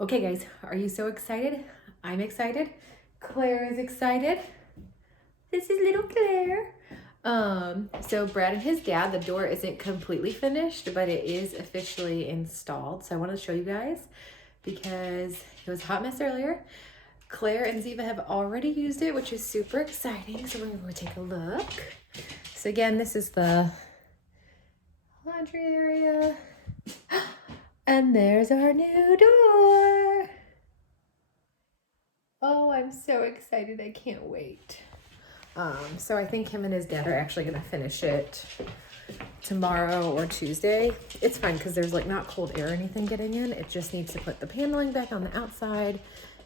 Okay guys, are you so excited? I'm excited. Claire is excited. This is little Claire. So Brad and his dad, the door isn't completely finished, but it is officially installed. So I want to show you guys because it was a hot mess earlier. Claire and Ziva have already used it, which is super exciting. So we're gonna go take a look. So again, this is the laundry area. And there's our new door. Oh, I'm so excited. I can't wait. So I think him and his dad are actually gonna finish it tomorrow or Tuesday. It's fine because there's like not cold air or anything getting in. It just needs to put the paneling back on the outside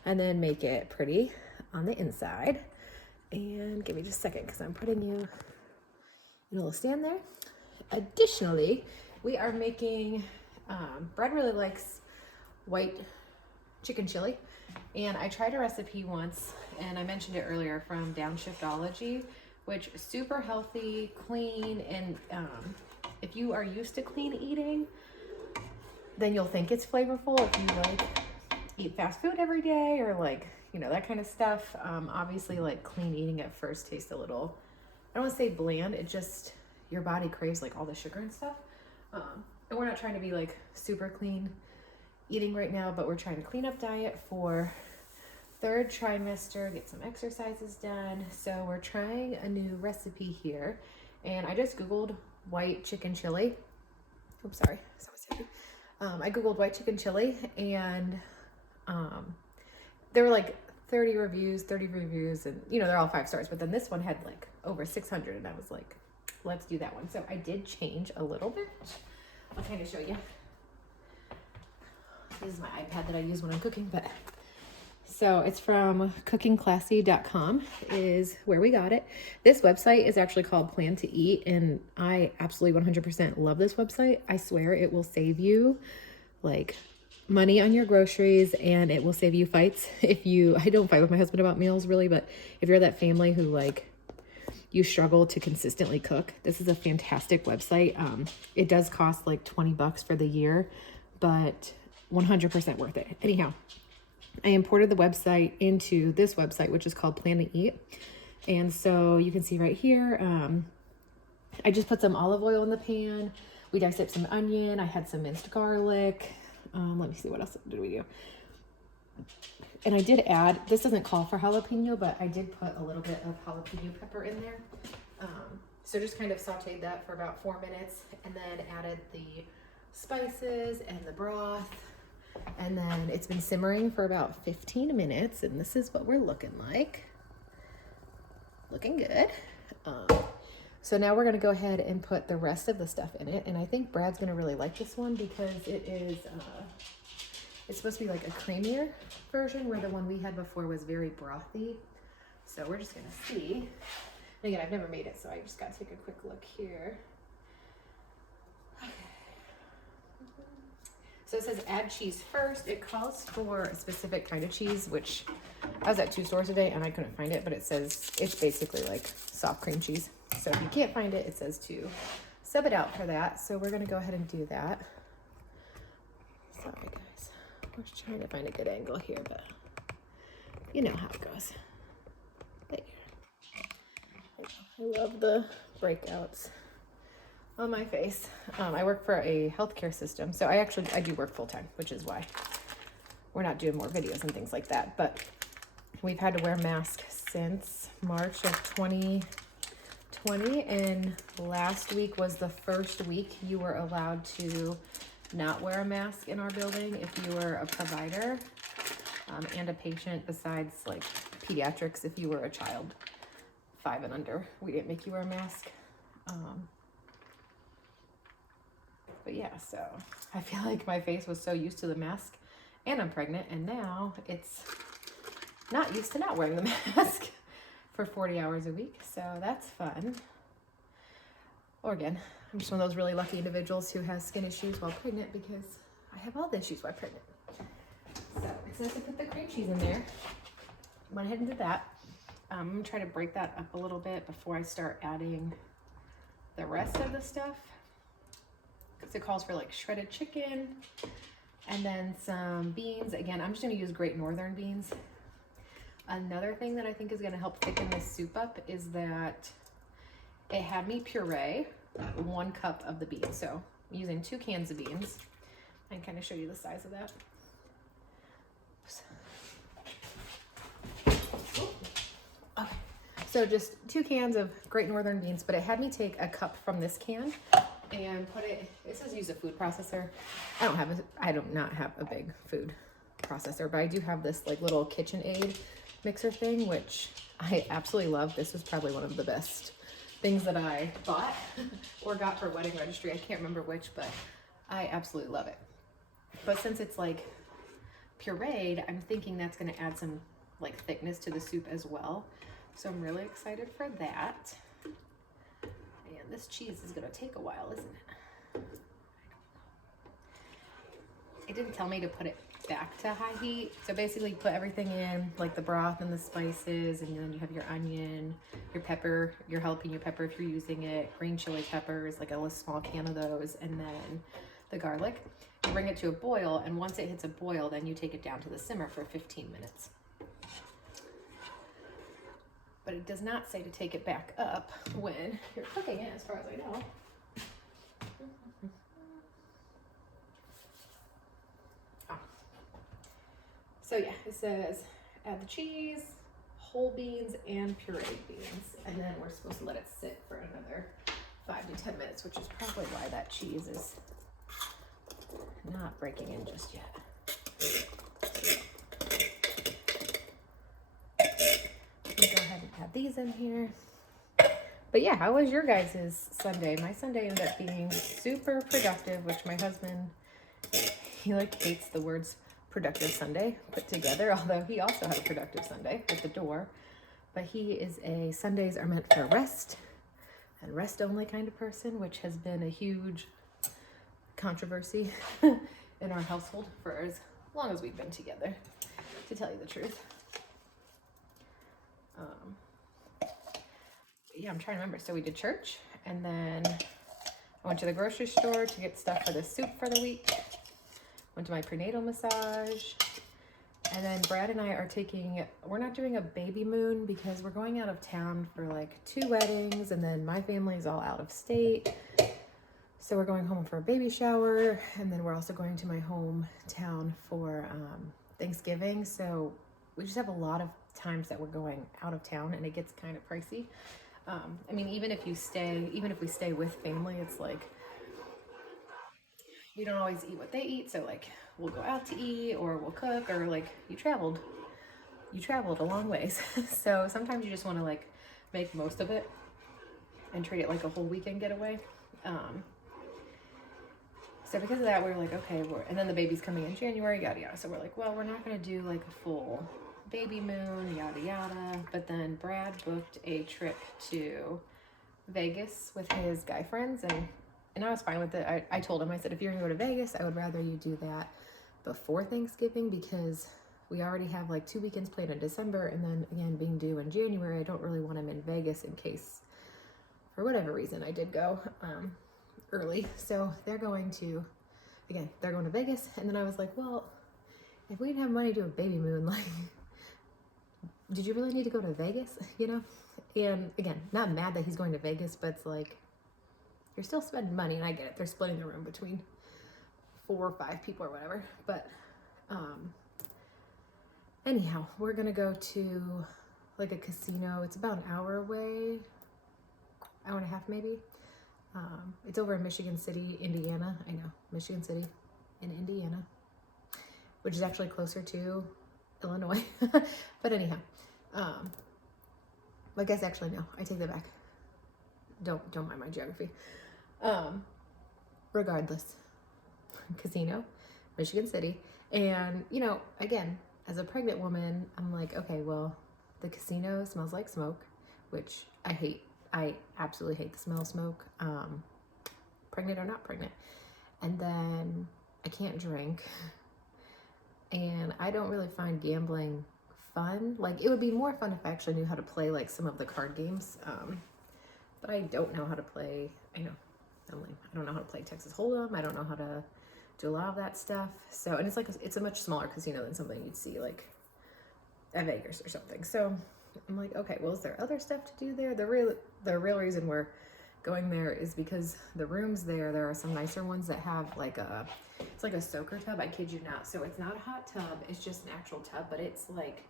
and then make it pretty on the inside. And give me just a second because I'm putting you in a little stand there. Additionally, we are making, Brad really likes white chicken chili. And I tried a recipe once, and I mentioned it earlier, from Downshiftology, which is super healthy, clean, and if you are used to clean eating, then you'll think it's flavorful. If you like eat fast food every day or like, you know, that kind of stuff, obviously like clean eating at first tastes a little, I don't want to say bland, it just, your body craves like all the sugar and stuff. And we're not trying to be like super clean eating right now, but we're trying to clean up diet for third trimester, get some exercises done. So we're trying a new recipe here, and I just googled white chicken chili. Oops, sorry. I googled white chicken chili, and there were like 30 reviews, and you know, they're all 5 stars, but then this one had like over 600, and I was like, let's do that one. So I did change a little bit. I'll kind of show you. This is my iPad that I use when I'm cooking, but so it's from cookingclassy.com is where we got it. This website is actually called Plan to Eat, and I absolutely 100% love this website. I swear it will save you like money on your groceries, and it will save you fights. I don't fight with my husband about meals really, but if you're that family who like you struggle to consistently cook, this is a fantastic website. It does cost like $20 for the year, but 100% worth it. Anyhow, I imported the website into this website, which is called Plan to Eat. And so you can see right here, I just put some olive oil in the pan. We diced up some onion. I had some minced garlic. Let me see, what else did we do? And I did add, this doesn't call for jalapeno, but I did put a little bit of jalapeno pepper in there. So just kind of sauteed that for about 4 minutes, and then added the spices and the broth. And then it's been simmering for about 15 minutes, and this is what we're looking like. Looking good. So now we're gonna go ahead and put the rest of the stuff in it, and I think Brad's gonna really like this one because it is, it's supposed to be like a creamier version, where the one we had before was very brothy. So we're just gonna see. And again, I've never made it, so I just gotta take a quick look here. So it says add cheese first. It calls for a specific kind of cheese, which I was at 2 stores today and I couldn't find it, but it says it's basically like soft cream cheese. So if you can't find it, it says to sub it out for that. So we're gonna go ahead and do that. Sorry guys, we're just trying to find a good angle here, but you know how it goes. There. I love the breakouts on my face. I work for a healthcare system, so I do work full-time, which is why we're not doing more videos and things like that. But we've had to wear masks since March of 2020, and last week was the first week you were allowed to not wear a mask in our building if you were a provider and a patient, besides like pediatrics. If you were a child 5 and under, we didn't make you wear a mask. But yeah, so I feel like my face was so used to the mask, and I'm pregnant, and now it's not used to not wearing the mask for 40 hours a week. So that's fun. Or again, I'm just one of those really lucky individuals who has skin issues while pregnant, because I have all the issues while pregnant. So it says to put the cream cheese in there. Went ahead and did that. I'm gonna try to break that up a little bit before I start adding the rest of the stuff, because it calls for like shredded chicken, And then some beans. Again, I'm just going to use Great Northern beans. Another thing that I think is going to help thicken this soup up is that it had me puree 1 cup of the beans. So I'm using 2 cans of beans. I can kind of show you the size of that. Okay. So just 2 cans of Great Northern beans, but it had me take a cup from this can and put it, it says use a food processor. I do not have a big food processor, but I do have this like little KitchenAid mixer thing, which I absolutely love. This was probably one of the best things that I bought or got for wedding registry. I can't remember which, but I absolutely love it. But since it's like pureed, I'm thinking that's going to add some like thickness to the soup as well. So I'm really excited for that. And this cheese is going to take a while, isn't it? It didn't tell me to put it back to high heat. So basically put everything in, like the broth and the spices, and then you have your onion, your pepper, your jalapeno pepper if you're using it, green chili peppers, like a small can of those, and then the garlic. You bring it to a boil, and once it hits a boil, then you take it down to the simmer for 15 minutes. But it does not say to take it back up when you're cooking it, as far as I know. So yeah, it says add the cheese, whole beans, and pureed beans. And then we're supposed to let it sit for another 5 to 10 minutes, which is probably why that cheese is not breaking in just yet. Go ahead and add these in here. But yeah, how was your guys' Sunday? My Sunday ended up being super productive, which my husband, he like hates the words productive Sunday put together, although he also had a productive Sunday at the door. But he is a Sundays are meant for rest and rest only kind of person, which has been a huge controversy in our household for as long as we've been together, to tell you the truth. Yeah, I'm trying to remember. So we did church, and then I went to the grocery store to get stuff for the soup for the week. Went to my prenatal massage, and then Brad and I are we're not doing a baby moon because we're going out of town for like 2 weddings, and then my family's all out of state. So we're going home for a baby shower, and then we're also going to my hometown for Thanksgiving. So we just have a lot of times that we're going out of town, and it gets kind of pricey. I mean, even if we stay with family, it's like we don't always eat what they eat. So like we'll go out to eat, or we'll cook, or like you traveled a long ways. So sometimes you just want to like make most of it and treat it like a whole weekend getaway. So because of that, we were like, okay, and then the baby's coming in January, yada yada. So we're like, well, we're not going to do like a full baby moon, yada yada. But then Brad booked a trip to Vegas with his guy friends, and I was fine with it. I told him, I said, if you're gonna go to Vegas, I would rather you do that before Thanksgiving, because we already have like 2 weekends planned in December, and then again being due in January, I don't really want him in Vegas in case for whatever reason I did go early. So they're going to Vegas, and then I was like, well, if we didn't have money to do a baby moon, like, did you really need to go to Vegas? You know? And again, not mad that he's going to Vegas, but it's like, you're still spending money, and I get it. They're splitting the room between 4 or 5 people or whatever. But anyhow, we're gonna go to like a casino. It's about an hour away, hour and a half maybe. It's over in Michigan City, Indiana. I know, Michigan City in Indiana, which is actually closer to Illinois. But anyhow, I guess actually no, I take that back. Don't mind my geography. Regardless, casino, Michigan City. And you know, again, as a pregnant woman, I'm like, okay, well, the casino smells like smoke, which I hate. I absolutely hate the smell of smoke, pregnant or not pregnant. And then I can't drink, and I don't really find gambling fun. Like, it would be more fun if I actually knew how to play like some of the card games, but I don't know how to play. I don't know how to play Texas Hold'em. I don't know how to do a lot of that stuff. So, and it's a much smaller casino than something you'd see like at Vegas or something. So I'm like, okay, well, is there other stuff to do there? The real reason we're going there is because the rooms there are some nicer ones that have like it's like a soaker tub. I kid you not. So it's not a hot tub, it's just an actual tub, but it's like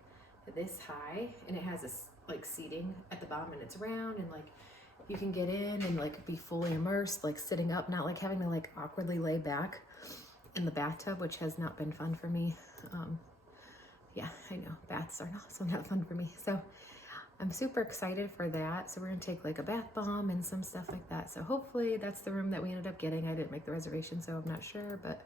this high, and it has this like seating at the bottom, and it's round, and like you can get in and like be fully immersed, like sitting up, not like having to like awkwardly lay back in the bathtub, which has not been fun for me. Yeah, I know baths are not fun for me. So I'm super excited for that. So we're gonna take like a bath bomb and some stuff like that. So hopefully that's the room that we ended up getting. I didn't make the reservation, so I'm not sure, but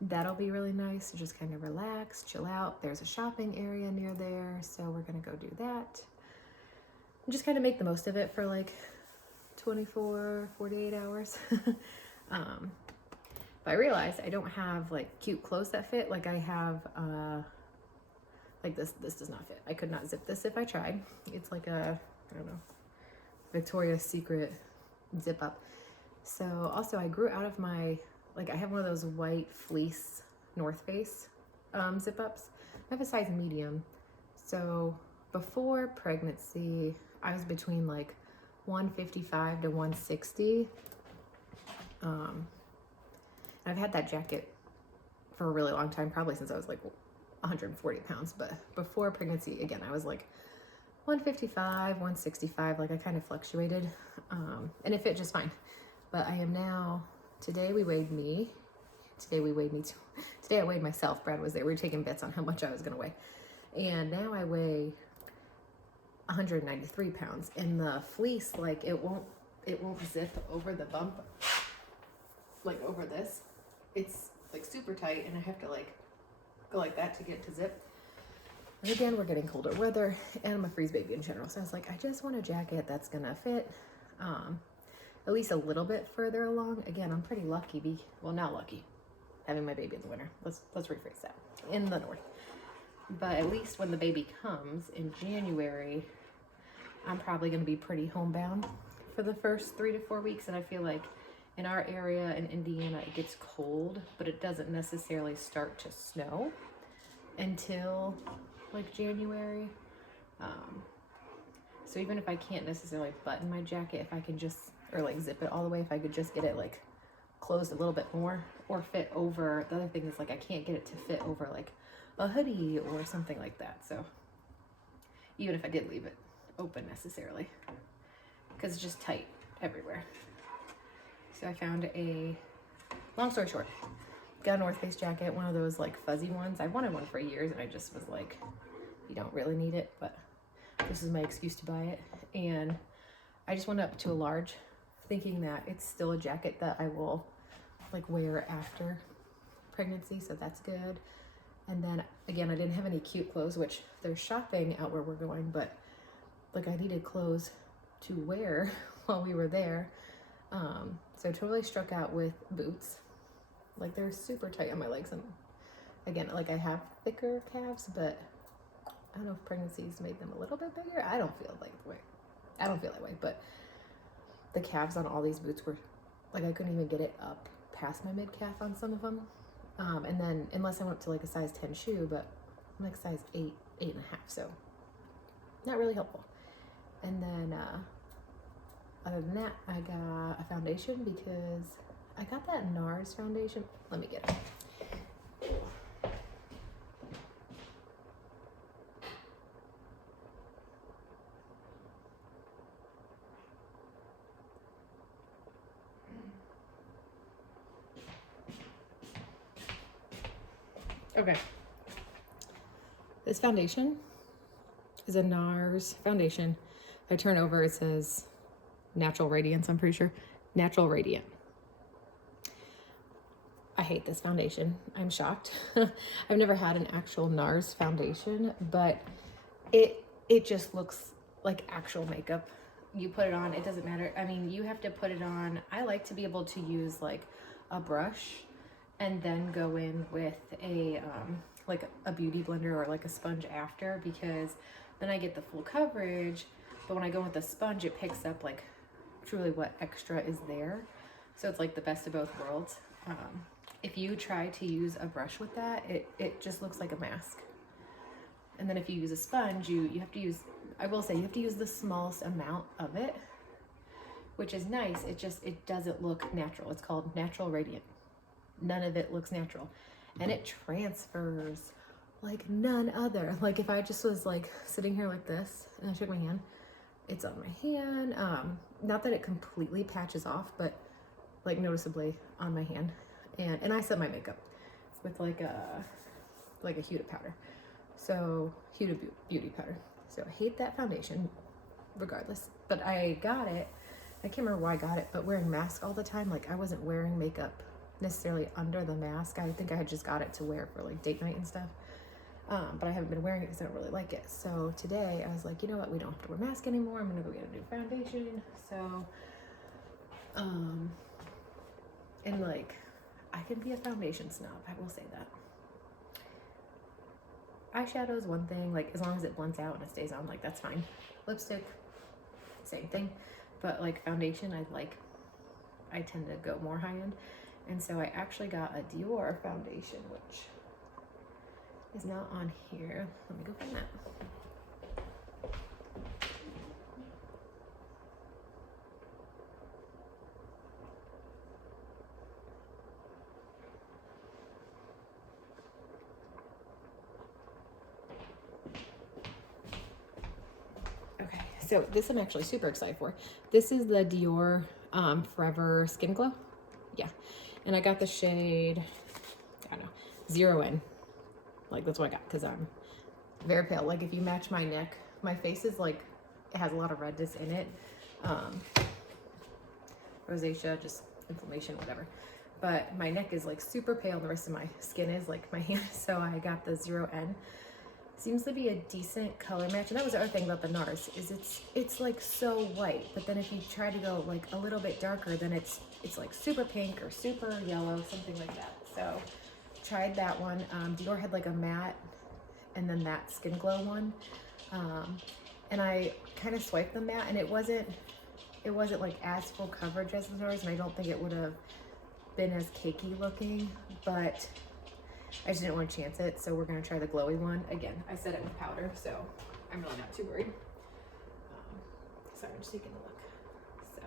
that'll be really nice to just kind of relax, chill out. There's a shopping area near there, so we're gonna go do that. And just kind of make the most of it for like 24, 48 hours. But I realized I don't have like cute clothes that fit. Like I have, like this does not fit. I could not zip this if I tried. It's like a, I don't know, Victoria's Secret zip up. So also I grew out of my, like I have one of those white fleece North Face zip ups. I have a size medium. So before pregnancy, I was between like 155 to 160. I've had that jacket for a really long time, probably since I was like 140 pounds. But before pregnancy, again, I was like 155, 165. Like I kind of fluctuated, and it fit just fine. But I am now, today I weighed myself. Brad was there. We were taking bets on how much I was going to weigh. And now I weigh 193 pounds. And the fleece, like it won't zip over the bump, like over this. It's like super tight, and I have to like go like that to get to zip. And again, we're getting colder weather, and I'm a freeze baby in general. So I was like, I just want a jacket that's gonna fit at least a little bit further along. Again, I'm pretty lucky, well, not lucky, having my baby in the winter. Let's rephrase that. In the north. But at least when the baby comes in January, I'm probably gonna be pretty homebound for the first 3 to 4 weeks. And I feel like in our area in Indiana, it gets cold, but it doesn't necessarily start to snow until like January. So even if I can't necessarily button my jacket, if I can just, or like zip it all the way, if I could just get it like closed a little bit more or fit over, the other thing is like I can't get it to fit over like a hoodie or something like that. So even if I did leave it open necessarily, because it's just tight everywhere. So I found long story short, got a North Face jacket, one of those like fuzzy ones. I wanted one for years, and I just was like, you don't really need it, but this is my excuse to buy it. And I just went up to a large, thinking that it's still a jacket that I will like wear after pregnancy, so that's good. And then again, I didn't have any cute clothes, which there's shopping out where we're going, but like I needed clothes to wear while we were there. So totally struck out with boots. Like they're super tight on my legs, and again, like I have thicker calves, but I don't know if pregnancy's made them a little bit bigger. I don't feel that way, but the calves on all these boots were like, I couldn't even get it up past my mid calf on some of them. And then unless I went up to like a size 10 shoe, but I'm like size 8, 8.5, so not really helpful. And then other than that, I got a foundation because I got that NARS foundation. Let me get it. Okay. This foundation is a NARS foundation. If I turn over, it says Natural Radiance, I'm pretty sure. Natural Radiant. I hate this foundation. I'm shocked. I've never had an actual NARS foundation, but it just looks like actual makeup. You put it on, it doesn't matter. I mean, you have to put it on. I like to be able to use like a brush and then go in with a like a beauty blender or like a sponge after, because then I get the full coverage. But when I go with the sponge, it picks up like truly what extra is there. So it's like the best of both worlds. if you try to use a brush with that, it just looks like a mask. And then if you use a sponge, you have to use, I will say, you have to use the smallest amount of it, which is nice. It doesn't look natural. It's called natural radiant. None of it looks natural. And it transfers like none other. Like if I just was like sitting here like this and I took my hand, it's on my hand. Not that it completely patches off, but like noticeably on my hand. And I set my makeup with like a Huda powder. So Huda Beauty powder. So I hate that foundation regardless, but I got it. I can't remember why I got it, but wearing masks all the time, like I wasn't wearing makeup necessarily under the mask. I think I had just got it to wear for like date night and stuff. But I haven't been wearing it because I don't really like it. So today I was like, you know what? We don't have to wear a mask anymore. I'm gonna go get a new foundation. So, and like, I can be a foundation snob. I will say that. Eyeshadow is one thing, like as long as it blends out and it stays on, like that's fine. Lipstick, same thing. But like foundation, I tend to go more high end. And so I actually got a Dior foundation, which is not on here. Let me go find that. Okay, so this I'm actually super excited for. This is the Dior Forever Skin Glow. Yeah, and I got the shade, I don't know, 0N. Like that's what I got because I'm very pale. Like if you match my neck, my face is like, it has a lot of redness in it. Rosacea, just inflammation, whatever. But my neck is like super pale and the rest of my skin is like my hand. So I got the 0N. Seems to be a decent color match. And that was the other thing about the NARS is it's like so white. But then if you try to go like a little bit darker, then it's like super pink or super yellow, something like that. So tried that one. Dior had like a matte and then that Skin Glow one. And I kind of swiped the matte and it wasn't like as full coverage as the NARS, and I don't think it would have been as cakey looking, but I just didn't want to chance it. So we're going to try the glowy one. Again, I set it with powder, so I'm really not too worried. Sorry, I'm just taking a look. So,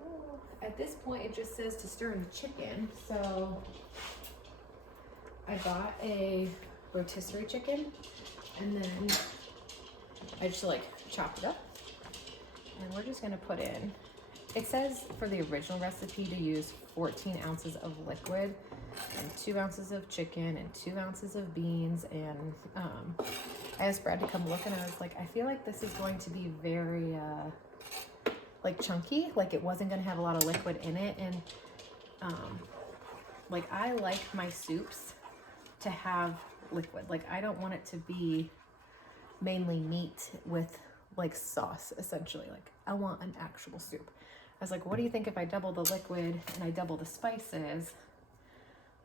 cool. At this point, it just says to stir in the chicken. So I bought a rotisserie chicken, and then I just like chopped it up. And we're just going to put in, it says for the original recipe to use 14 ounces of liquid and 2 ounces of chicken and 2 ounces of beans. And I asked Brad to come look and I was like, I feel like this is going to be very like chunky, like it wasn't going to have a lot of liquid in it. And like I like my soups to have liquid. Like I don't want it to be mainly meat with like sauce, essentially. Like I want an actual soup. I was like, what do you think if I double the liquid and I double the spices,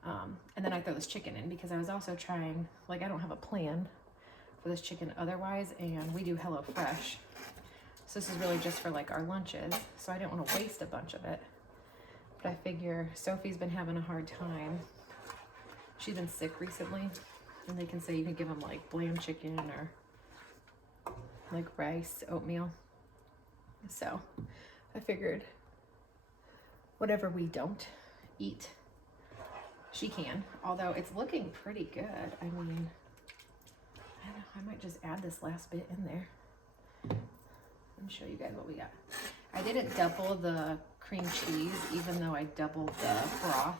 and then I throw this chicken in? Because I was also trying, like I don't have a plan for this chicken otherwise, and we do Hello Fresh, so this is really just for like our lunches, so I didn't want to waste a bunch of it. But I figure Sophie's been having a hard time. She's been sick recently, and they can say you can give them like bland chicken or like rice, oatmeal. So I figured whatever we don't eat, she can. Although it's looking pretty good. I mean, I don't know, I might just add this last bit in there and show you guys what we got. I didn't double the cream cheese, even though I doubled the broth.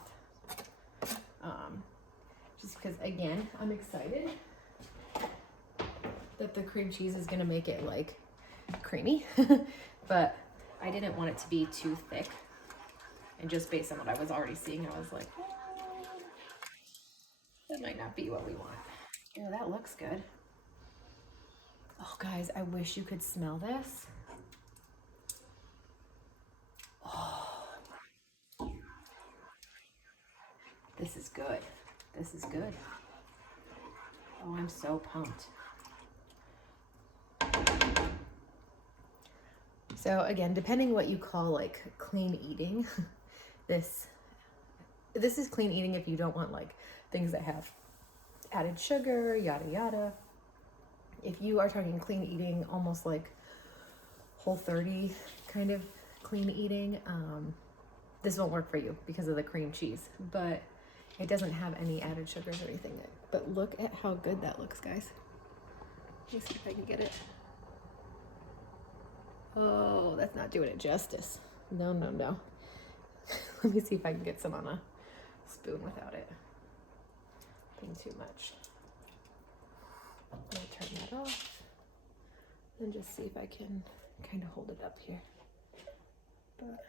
Just because, again, I'm excited that the cream cheese is gonna make it like creamy, but I didn't want it to be too thick. And just based on what I was already seeing, I was like, that might not be what we want. Yeah, that looks good. Oh, guys, I wish you could smell this. Oh, this is good. This is good. Oh, I'm so pumped. So again, depending what you call like clean eating, This is clean eating if you don't want like things that have added sugar, yada yada. If you are talking clean eating, almost like Whole30 kind of clean eating, this won't work for you because of the cream cheese, but it doesn't have any added sugars or anything. But look at how good that looks, guys. Let me see if I can get it. Oh, that's not doing it justice. No, no, no. Let me see if I can get some on a spoon without it being too much. I'm gonna turn that off and just see if I can kind of hold it up here. But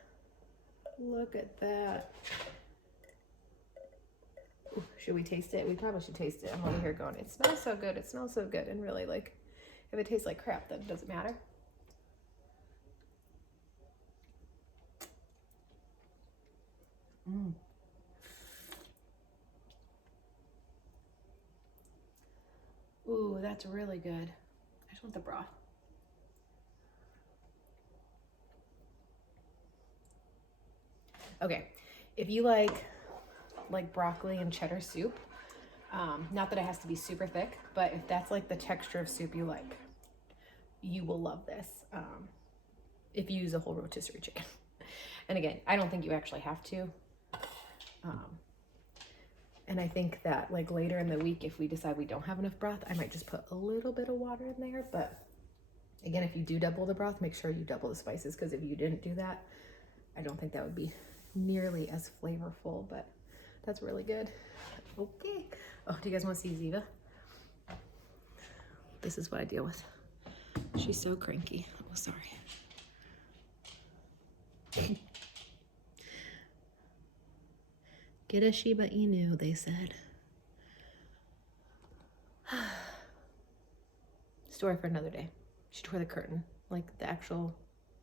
look at that. Ooh, should we taste it? We probably should taste it. I'm over here going, it smells so good. It smells so good. And really, like, if it tastes like crap, then it doesn't matter. Mm. Ooh, that's really good. I just want the broth. Okay, if you like broccoli and cheddar soup, not that it has to be super thick, but if that's like the texture of soup you like, you will love this. If you use a whole rotisserie chicken. And again, I don't think you actually have to. And I think that like later in the week, if we decide we don't have enough broth, I might just put a little bit of water in there. But again, if you do double the broth, make sure you double the spices, because if you didn't do that, I don't think that would be nearly as flavorful, but that's really good. Okay. Oh, do you guys want to see Ziva? This is what I deal with. She's so cranky. Oh, sorry. Get a Shiba Inu, they said. Story for another day. She tore the curtain, like the actual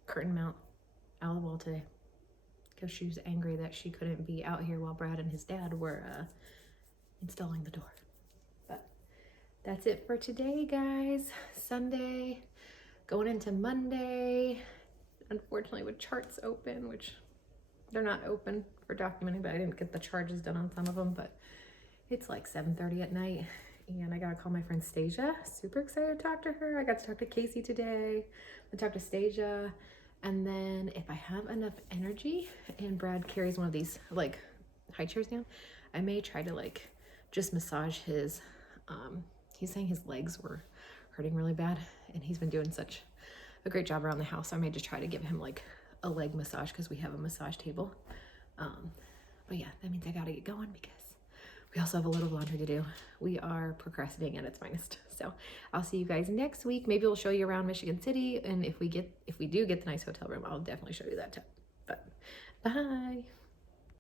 curtain mount, out of the wall today, because she was angry that she couldn't be out here while Brad and his dad were installing the door. But that's it for today, guys. Sunday, going into Monday. Unfortunately, with charts open, which they're not open for documenting, but I didn't get the charges done on some of them. But it's like 7:30 at night, and I gotta call my friend Stasia. Super excited to talk to her. I got to talk to Casey today. I talked to Stasia. And then if I have enough energy and Brad carries one of these like high chairs down, I may try to like just massage his, he's saying his legs were hurting really bad, and he's been doing such a great job around the house. So I may just try to give him like a leg massage, because we have a massage table. But yeah, that means I gotta get going, because we also have a little laundry to do. We are procrastinating at its finest. So I'll see you guys next week. Maybe we'll show you around Michigan City, and if we do get the nice hotel room, I'll definitely show you that too. But bye.